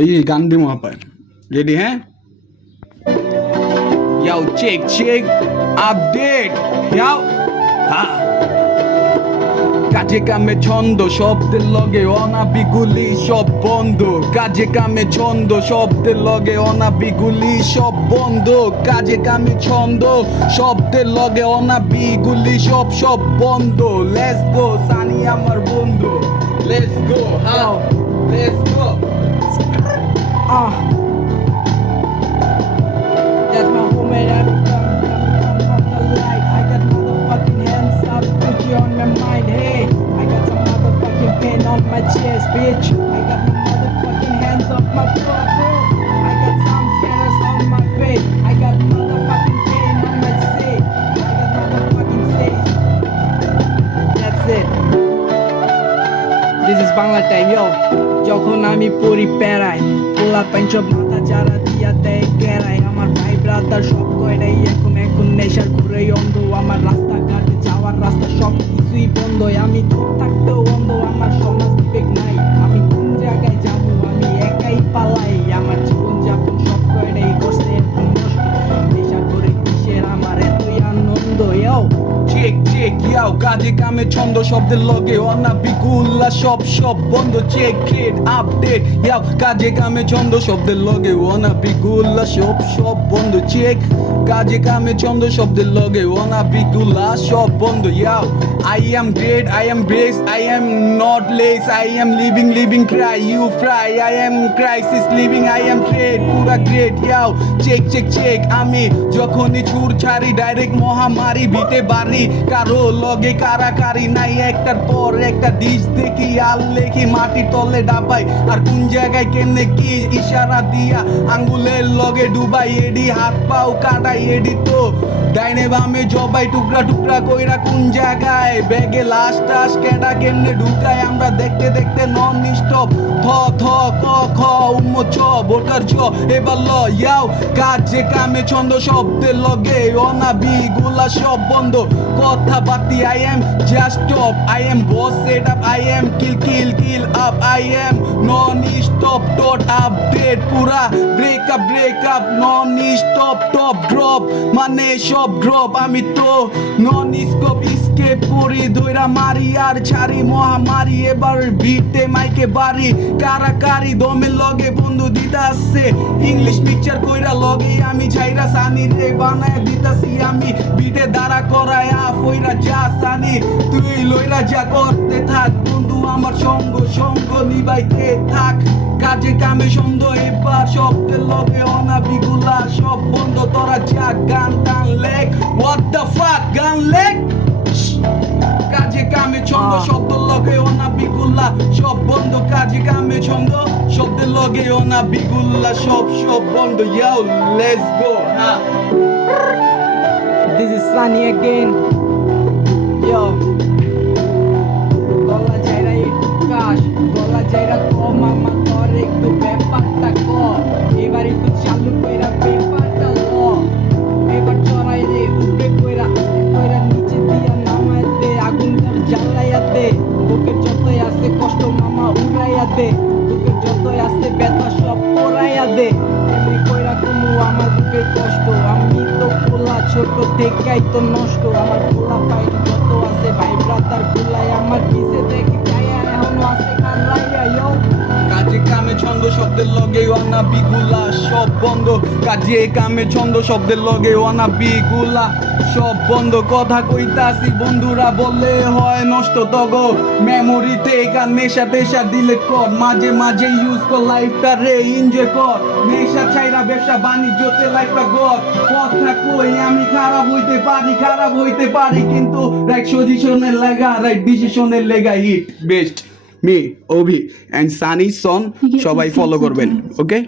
এই গান দিমু আপায় রেডি হ্যাঁ ইয়াও চেক চেক আপডেট ইয়াও হ্যাঁ কাজে কামে ছন্দ শব্দের লগে অনাবিগুলি সব বন্ধ কাজে কামে ছন্দ শব্দের লগে অনাবিগুলি সব বন্ধ কাজে কামে ছন্দ শব্দের লগে অনাবিগুলি সব বন্ধ লেটস গো সানি আমার বন্ধু লেটস গো হ্যাঁ let's go That's my homie that come from the light. I got motherfucking hands up, put you on my mind. Hey, I got some motherfucking pain on my chest, bitch. I got my motherfucking hands up my throat, bro. I got some scars on my face. I got motherfucking pain on my face. I got motherfucking face. That's it. This is Bangla time, yo. যখন আমি পড়ি প্যারাই পোলা পেঞ্চব মাথা চারা দিয়া দেয় কেরাই আমার ভাই ব্রাদার সব কয়টাই এখন নেশার ঘুরে অন্ধ আমার রাস্তাঘাটে যাওয়ার রাস্তা সব কিছুই বন্ধ আমি চোখ থাকতেও অন্ধ আমার সমাজ বিবেক নাই আমি কোন জায়গায় যাবো আমি একাই পালাই আমার জীবন যাপন সব কয়টাই করছে এখন নষ্ট নেশা করে কিসের আমার এতই আনন্দ ইয়ো চেক চেক ইয়াও কাজে কামে ছন্দ শব্দের লগে অনাবিগুলা সব বন্ধ চেক ট্রেড আপডেট ইয়াও কাজে কামে ছন্দ শব্দের লগে অনাবিগুলা সব বন্ধ চেক কাজে কামে ছন্দ শব্দের লগে অনাবিগুলা সব বন্ধ ইয়াও I am great I am best I am not less I am living cry you fry I am crisis living I am trade পুরা great ইয়াও চেক আমি যখনই ছুর ছাড়ি ডাইরেক্ট মহামারী ভিটে বাড়ি কারো লগে কারাকারি নাই একটার পর একটা ডিশ দেখি আর লেখি মাটির তলে ডাবাই আর কোন জায়গায় কেমনে কি ইশারা দিয়া আঙ্গুলের লগে ডুবাই এডি হাত পাও কাটাই এডি তো ডাইনে বামে জবাই টুকরা কইরা কোন জায়গায় ব্যাগে লাশ টাস কেডা কেমনে ঢুকায় আমরা দেখতে নন স্টপ থ ক খ উম্ম চ বোরকার চ এবার ল ইয়াও কাজে কামে ছন্দ শব্দের লগে অনাবিগুলা সব বন্ধ কথা বাতি I am just stop I am boss set up I am kill up I am non stop dot update পুরা break up non stop top drop মানে সব ড্রপ আমি তো নন স্কোপ স্কেপ করি ধইরা মারি আর ছাড়ি মহামারী এবার বিটে মাইকে বাড়ি কারাকারি দমের লগে বন্ধু দিদা আসছে ইংলিশ পিকচার কইরা লগে আমি ছাইরা সানি রে বানায় দিতাছি আমি বিটে দাঁড়া করায় ফইরা যা সানি তুই লইরা যা করতে থাক বন্ধু আমার সঙ্গ নিবাইতে থাক কাজে কামে সন্দ এবার শব্দের লগে অনাবিগুলা সব বন্ধ তোরা যা গান টান লেখ what the fuck গান লেখ কাজে কামে ছন্দ শব্দের লগে অনাবিগুলা সব বন্ধ কাজে কামে ছন্দ শব্দের লগে অনাবিগুলা সব বন্ধ yo let's go This is Sunny again. Yo. গলা চাইরা একটু কাশ গলা চাইরা কম আমার তোর একটু ব্যাপারটা ক এবার একটু চালু কইরা পেপারটা ল এবার চড়াই রে উপরে কইরা নিচে দিয়া নামায় দে আগুনটার জ্বালাইয়া দে বুকের যতই আছে কষ্ট মামা উড়াইয়া দে বুকের যতই আছে ব্যথা সব পড়াইয়া দে এমনি কইরা কুমু আমার বুকের কষ্ট আমি তো পোলা ছোট থেকেই তো নষ্ট আমার পোলা পাইনি যত আছে ভাই ব্রাদার গুলাই আমার কিসে দেখি যাইয়া এখনো আছে কান্দাইয়া ইয়ো কাজে কামে ছন্দ শব্দের লগে অনাবিগুলা সব বন্ধ কাজে কামে ছন্দ শব্দের লগে অনাবিগুলা সব বন্ধ কথা কইতাছি বন্ধুরা বললে হয় নষ্ট তগো মেমোরিতে গান নেশা টেশা ডিলিট কর মাঝে ইউজ কর লাইফটা রে এনজয় কর নেশা ছাইরা ব্যবসা বাণিজ্যতে লাইফটা গড় কথা কই আমি খারাপ হইতে পারি কিন্তু রাইট ডিসিশনের লেগা hit best me Abhi and Sunny সন সবাই ফলো করবেন ওকে